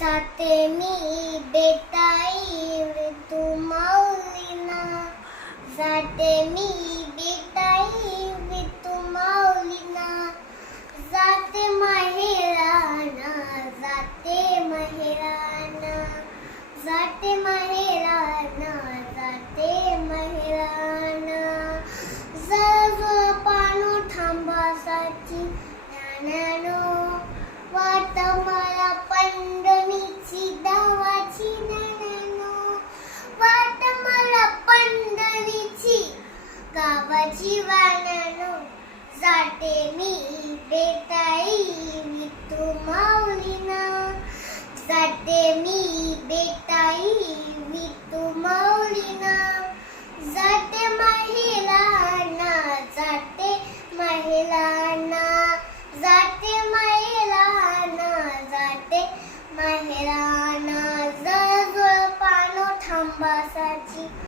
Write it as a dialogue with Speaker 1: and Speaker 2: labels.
Speaker 1: जाते मी बेताई तू माऊलीना. जाते मी बेताई तू माऊलीना. जाते माहेराना जाते माहेराना. जाते माहेराना गावाची वानानो जाते मी बेताई मी तू माऊलीना. जाते मी बेताई मी तू माऊलीना. जाते महिलांना जाते महिलांना. जाते महिलांना जाते महिलांना. जवळ पानो थांबासा